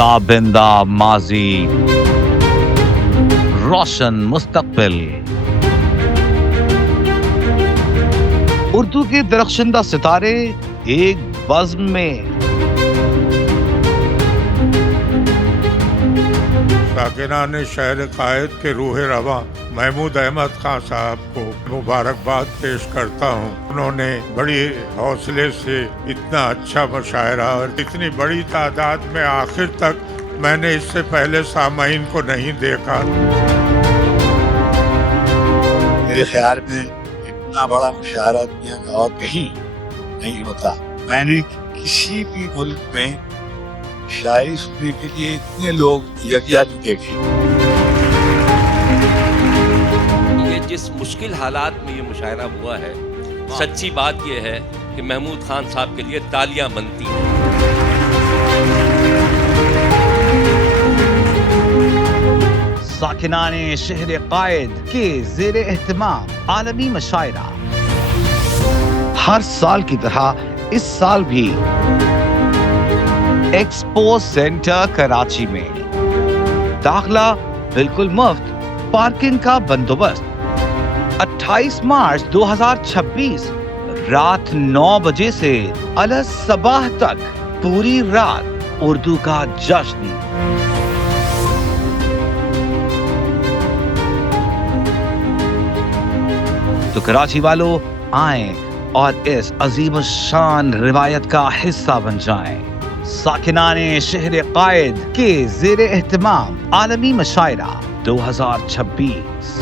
تابندہ ماضی، روشن مستقبل۔ اردو کے درخشندہ ستارے ایک بزم میں۔ ساکنان شہر قائد کے روح رواں محمود احمد خان صاحب کو مبارکباد پیش کرتا ہوں۔ انہوں نے بڑی حوصلے سے اتنا اچھا مشاعرہ اور اتنی بڑی تعداد میں آخر تک میں نے اس سے پہلے سامعین کو نہیں دیکھا۔ میرے خیال میں اتنا بڑا مشاعرہ دنیا میں اور کہیں نہیں ہوتا۔ میں نے کسی بھی ملک میں شاعری سننے کے لیے اتنے لوگ یکجا نہیں دیکھے۔ یہ جس مشکل حالات میں یہ مشاعرہ ہوا ہے، سچی بات یہ ہے کہ محمود خان صاحب کے لیے تالیاں بنتی ہیں۔ ساکنان شہر قائد کے زیر اہتمام عالمی مشاعرہ۔ ہر سال کی طرح اس سال بھی ایکسپو سینٹر کراچی میں داخلہ بالکل مفت، پارکنگ کا بندوبست۔ 28 مارچ 2026 رات 9 بجے سے الصباح تک پوری رات اردو کا جشن۔ تو کراچی والوں آئیں اور اس عظیم الشان روایت کا حصہ بن جائیں۔ ساکنان شہر قائد کے زیر اہتمام عالمی مشاعرہ 2026۔